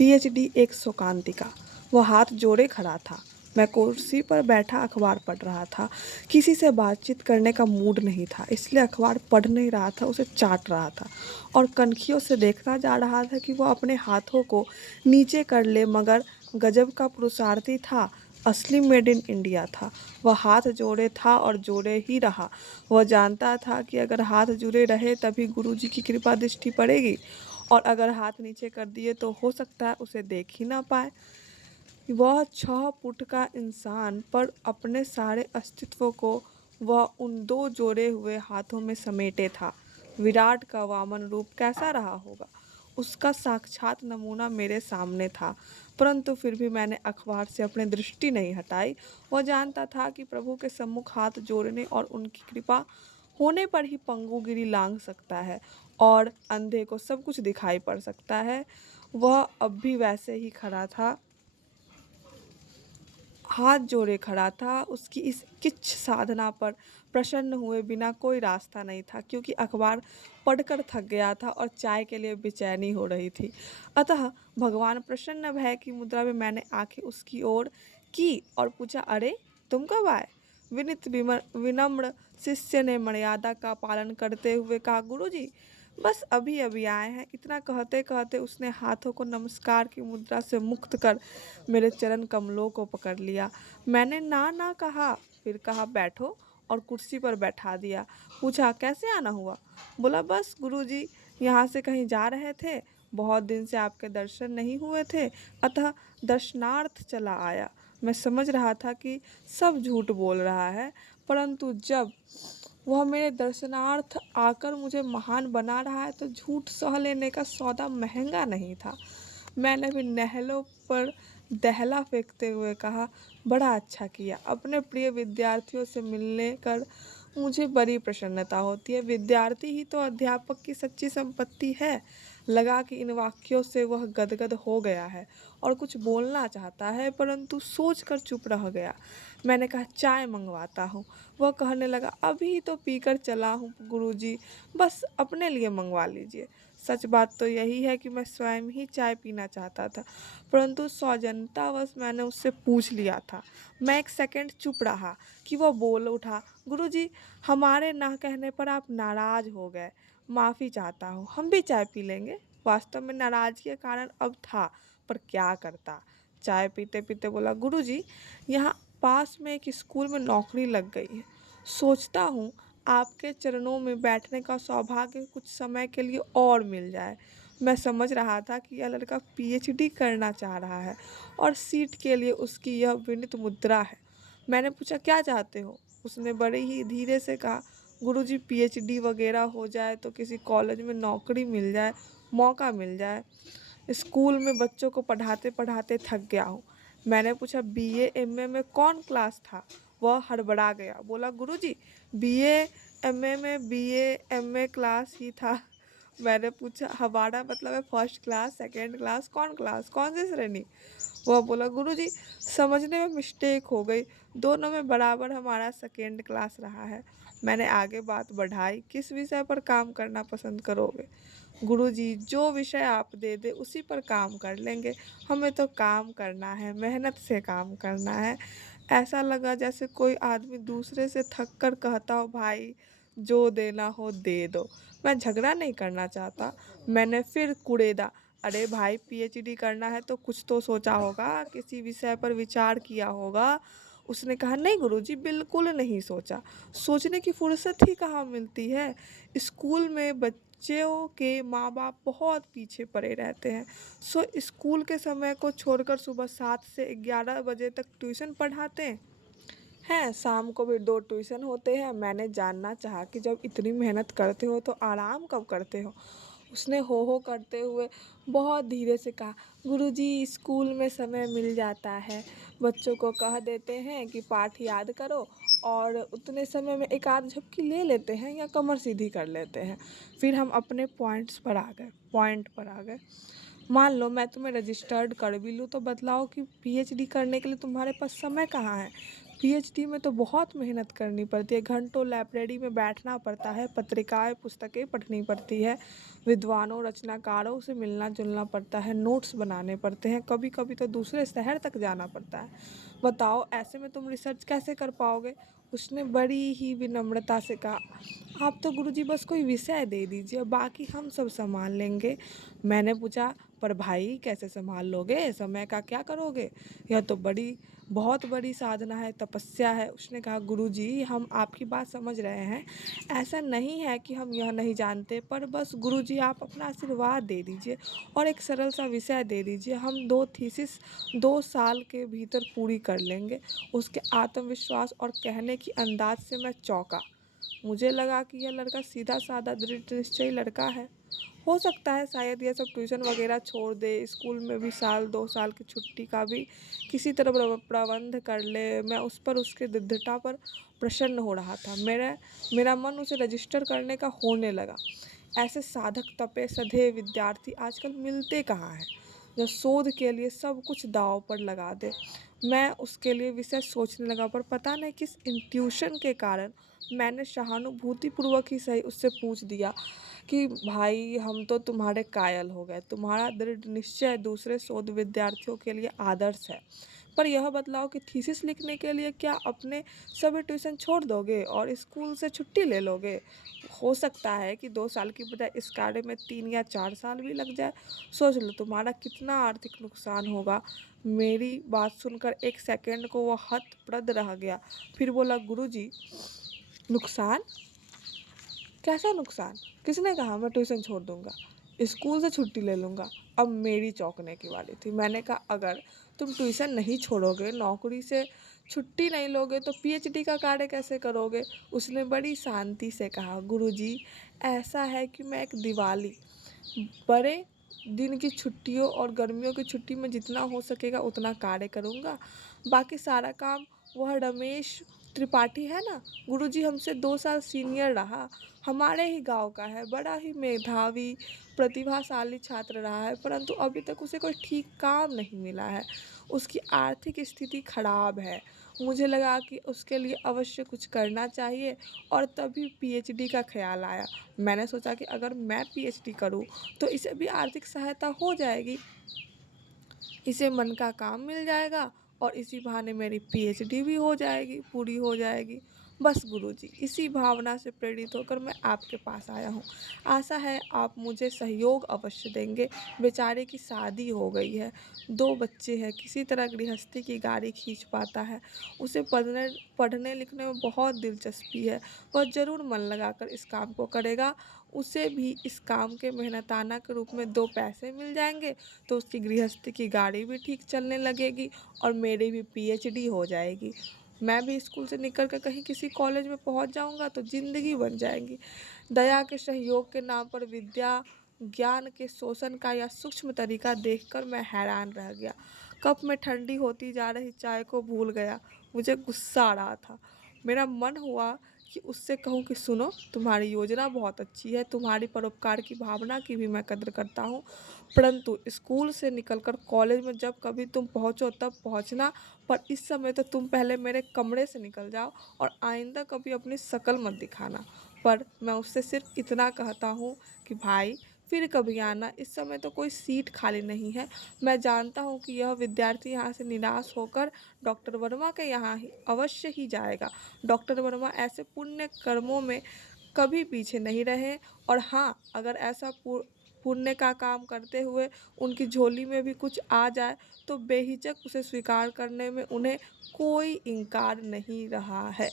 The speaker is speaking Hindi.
पीएचडी एक शोकांतिका। वह हाथ जोड़े खड़ा था। मैं कुर्सी पर बैठा अखबार पढ़ रहा था। किसी से बातचीत करने का मूड नहीं था, इसलिए अखबार पढ़ नहीं रहा था, उसे चाट रहा था और कनखियों से देखता जा रहा था कि वह अपने हाथों को नीचे कर ले। मगर गजब का पुरुषार्थी था, असली मेड इन इंडिया था। वह हाथ जोड़े था और जोड़े ही रहा। वह जानता था कि अगर हाथ जुड़े रहे तभी गुरुजी की कृपा दृष्टि पड़ेगी, और अगर हाथ नीचे कर दिए तो हो सकता है उसे देख ही ना पाए। वह 6 फुट का इंसान, पर अपने सारे अस्तित्व को वह उन दो जोड़े हुए हाथों में समेटे था। विराट का वामन रूप कैसा रहा होगा, उसका साक्षात नमूना मेरे सामने था। परंतु फिर भी मैंने अखबार से अपनी दृष्टि नहीं हटाई। वह जानता था कि प्रभु के सम्मुख हाथ जोड़ने और उनकी कृपा होने पर ही पंगुगिरी लांघ सकता है और अंधे को सब कुछ दिखाई पड़ सकता है। वह अब भी वैसे ही खड़ा था, हाथ जोड़े खड़ा था। उसकी इस किच्छ साधना पर प्रसन्न हुए बिना कोई रास्ता नहीं था, क्योंकि अखबार पढ़कर थक गया था और चाय के लिए बेचैनी हो रही थी। अतः भगवान प्रसन्न भय की मुद्रा में मैंने आंखें उसकी ओर की और पूछा, अरे तुम कब आए? विनित विनम्र शिष्य ने मर्यादा का पालन करते हुए कहा, गुरुजी बस अभी अभी आए हैं। इतना कहते कहते उसने हाथों को नमस्कार की मुद्रा से मुक्त कर मेरे चरण कमलों को पकड़ लिया। मैंने ना ना कहा, फिर कहा बैठो, और कुर्सी पर बैठा दिया। पूछा कैसे आना हुआ? बोला बस गुरुजी यहाँ से कहीं जा रहे थे, बहुत दिन से आपके दर्शन नहीं हुए थे, अतः दर्शनार्थ चला आया। मैं समझ रहा था कि सब झूठ बोल रहा है, परंतु जब वह मेरे दर्शनार्थ आकर मुझे महान बना रहा है तो झूठ सह लेने का सौदा महंगा नहीं था। मैंने भी नहलों पर दहला फेंकते हुए कहा, बड़ा अच्छा किया। अपने प्रिय विद्यार्थियों से मिलने कर मुझे बड़ी प्रसन्नता होती है। विद्यार्थी ही तो अध्यापक की सच्ची संपत्ति है। लगा कि इन वाक्यों से वह गदगद हो गया है और कुछ बोलना चाहता है, परंतु सोचकर चुप रह गया। मैंने कहा चाय मंगवाता हूँ। वह कहने लगा, अभी तो पीकर चला हूँ गुरुजी, बस अपने लिए मंगवा लीजिए। सच बात तो यही है कि मैं स्वयं ही चाय पीना चाहता था, परंतु सौजन्यतावश मैंने उससे पूछ लिया था। मैं एक सेकंड चुप रहा कि वह बोल उठा, गुरुजी हमारे ना कहने पर आप नाराज हो गए, माफ़ी चाहता हूँ, हम भी चाय पी लेंगे। वास्तव में नाराजगी का कारण अब था, पर क्या करता। चाय पीते पीते बोला, गुरुजी यहाँ पास में एक स्कूल में नौकरी लग गई है। सोचता हूँ आपके चरणों में बैठने का सौभाग्य कुछ समय के लिए और मिल जाए। मैं समझ रहा था कि यह लड़का पीएचडी करना चाह रहा है और सीट के लिए उसकी यह विनीत मुद्रा है। मैंने पूछा क्या चाहते हो? उसने बड़े ही धीरे से कहा, गुरुजी पीएचडी वगैरह हो जाए तो किसी कॉलेज में नौकरी मिल जाए, मौका मिल जाए। स्कूल में बच्चों को पढ़ाते पढ़ाते थक गया हूँ। मैंने पूछा बीए एमए में कौन क्लास था? वह हड़बड़ा गया, बोला गुरुजी बीए एमए में बीए एमए क्लास ही था। मैंने पूछा हमारा मतलब है फर्स्ट क्लास, सेकंड क्लास, कौन सी श्रेणी? वह बोला, गुरुजी समझने में मिस्टेक हो गई, दोनों में बराबर हमारा सेकेंड क्लास रहा है। मैंने आगे बात बढ़ाई, किस विषय पर काम करना पसंद करोगे? गुरुजी जो विषय आप दे दे उसी पर काम कर लेंगे, हमें तो काम करना है, मेहनत से काम करना है। ऐसा लगा जैसे कोई आदमी दूसरे से थक कर कहता हो, भाई जो देना हो दे दो। मैं झगड़ा नहीं करना चाहता। मैंने फिर कुड़ेदा, अरे भाई पीएचडी करना है तो कुछ तो सोचा होगा, किसी विषय पर विचार किया होगा। उसने कहा, नहीं गुरुजी बिल्कुल नहीं सोचा, सोचने की फुर्सत ही कहाँ मिलती है। स्कूल में बच्चों के माँ बाप बहुत पीछे पड़े रहते हैं, सो स्कूल के समय को छोड़कर सुबह 7 से 11 बजे तक ट्यूशन पढ़ाते हैं, शाम को भी 2 ट्यूशन होते हैं। मैंने जानना चाहा कि जब इतनी मेहनत करते हो तो आराम कब करते हो? उसने हो करते हुए बहुत धीरे से कहा, गुरुजी स्कूल में समय मिल जाता है, बच्चों को कह देते हैं कि पाठ याद करो और उतने समय में एक आध झपकी ले लेते हैं या कमर सीधी कर लेते हैं। फिर हम अपने पॉइंट पर आ गए। मान लो मैं तुम्हें रजिस्टर्ड कर भी लूँ तो बतलाओ कि पीएचडी करने के लिए तुम्हारे पास समय कहाँ है? पीएचडी में तो बहुत मेहनत करनी पड़ती है, घंटों लाइब्रेरी में बैठना पड़ता है, पत्रिकाएं पुस्तकें पढ़नी पड़ती है, विद्वानों रचनाकारों से मिलना जुलना पड़ता है, नोट्स बनाने पड़ते हैं, कभी कभी तो दूसरे शहर तक जाना पड़ता है। बताओ ऐसे में तुम रिसर्च कैसे कर पाओगे? उसने बड़ी ही विनम्रता से कहा, आप तो गुरुजी बस कोई विषय दे दीजिए, बाकी हम सब संभाल लेंगे। मैंने पूछा, पर भाई कैसे संभाल लोगे, समय का क्या करोगे? यह तो बहुत बड़ी साधना है, तपस्या है। उसने कहा, गुरुजी हम आपकी बात समझ रहे हैं, ऐसा नहीं है कि हम यह नहीं जानते, पर बस गुरुजी आप अपना आशीर्वाद दे दीजिए और एक सरल सा विषय दे दीजिए, हम 2 थीसिस 2 साल के भीतर पूरी कर लेंगे। उसके आत्मविश्वास और कहने की अंदाज से मैं चौंका। मुझे लगा कि यह लड़का सीधा साधा दृढ़ निश्चयी लड़का है। हो सकता है शायद यह सब ट्यूशन वगैरह छोड़ दे, स्कूल में भी साल 2 साल की छुट्टी का भी किसी तरह प्रबंध कर ले। मैं उस पर उसके दृढ़ता पर प्रसन्न हो रहा था। मेरा मन उसे रजिस्टर करने का होने लगा। ऐसे साधक तपे सधे विद्यार्थी आजकल मिलते कहाँ हैं, जो शोध के लिए सब कुछ दांव पर लगा दे। मैं उसके लिए विषय सोचने लगा, पर पता नहीं किस इंट्यूशन के कारण मैंने सहानुभूतिपूर्वक ही सही उससे पूछ दिया कि भाई हम तो तुम्हारे कायल हो गए, तुम्हारा दृढ़ निश्चय दूसरे शोध विद्यार्थियों के लिए आदर्श है, पर यह बतलाओ कि थीसिस लिखने के लिए क्या अपने सभी ट्यूशन छोड़ दोगे और स्कूल से छुट्टी ले लोगे? हो सकता है कि 2 साल की बजाय इस कार्य में 3 या 4 साल भी लग जाए। सोच लो तुम्हारा कितना आर्थिक नुकसान होगा। मेरी बात सुनकर एक सेकंड को वह हतप्रद रह गया, फिर बोला, गुरुजी नुकसान? कैसा नुकसान? किसने कहा मैं ट्यूशन छोड़ दूंगा, स्कूल से छुट्टी ले लूंगा? अब मेरी चौंकने की बारी थी। मैंने कहा, अगर तुम ट्यूशन नहीं छोड़ोगे, नौकरी से छुट्टी नहीं लोगे, तो पीएचडी का कार्य कैसे करोगे? उसने बड़ी शांति से कहा, गुरुजी ऐसा है कि मैं एक दिवाली बड़े दिन की छुट्टियों और गर्मियों की छुट्टी में जितना हो सकेगा उतना कार्य करूँगा, बाकी सारा काम वह रमेश त्रिपाठी है ना, गुरुजी हमसे 2 साल सीनियर रहा, हमारे ही गांव का है, बड़ा ही मेधावी प्रतिभाशाली छात्र रहा है, परंतु अभी तक उसे कोई ठीक काम नहीं मिला है। उसकी आर्थिक स्थिति खराब है। मुझे लगा कि उसके लिए अवश्य कुछ करना चाहिए और तभी पीएचडी का ख्याल आया। मैंने सोचा कि अगर मैं पीएचडी करूं तो इसे भी आर्थिक सहायता हो जाएगी, इसे मन का काम मिल जाएगा और इसी बहाने मेरी पीएचडी भी हो जाएगी, पूरी हो जाएगी। बस गुरुजी, इसी भावना से प्रेरित होकर मैं आपके पास आया हूँ। आशा है आप मुझे सहयोग अवश्य देंगे। बेचारे की शादी हो गई है, 2 बच्चे हैं, किसी तरह गृहस्थी की गाड़ी खींच पाता है। उसे पढ़ने लिखने में बहुत दिलचस्पी है, वह ज़रूर मन लगाकर इस काम को करेगा। उसे भी इस काम के मेहनताना के रूप में 2 पैसे मिल जाएंगे, तो उसकी गृहस्थी की गाड़ी भी ठीक चलने लगेगी और मेरी भी पीएचडी हो जाएगी। मैं भी स्कूल से निकल कर कहीं किसी कॉलेज में पहुंच जाऊंगा तो ज़िंदगी बन जाएगी। दया के सहयोग के नाम पर विद्या ज्ञान के शोषण का यह सूक्ष्म तरीका देखकर मैं हैरान रह गया। कप में ठंडी होती जा रही चाय को भूल गया। मुझे गुस्सा आ रहा था। मेरा मन हुआ कि उससे कहूँ कि सुनो, तुम्हारी योजना बहुत अच्छी है, तुम्हारी परोपकार की भावना की भी मैं कद्र करता हूँ, परंतु स्कूल से निकलकर कॉलेज में जब कभी तुम पहुँचो तब पहुँचना, पर इस समय तो तुम पहले मेरे कमरे से निकल जाओ और आइंदा कभी अपनी शक्ल मत दिखाना। पर मैं उससे सिर्फ इतना कहता हूँ कि भाई फिर कभी आना, इस समय तो कोई सीट खाली नहीं है। मैं जानता हूँ कि यह विद्यार्थी यहाँ से निराश होकर डॉक्टर वर्मा के यहाँ ही अवश्य ही जाएगा। डॉक्टर वर्मा ऐसे पुण्य कर्मों में कभी पीछे नहीं रहे, और हाँ, अगर ऐसा पुण्य का काम करते हुए उनकी झोली में भी कुछ आ जाए तो बेहिचक उसे स्वीकार करने में उन्हें कोई इनकार नहीं रहा है।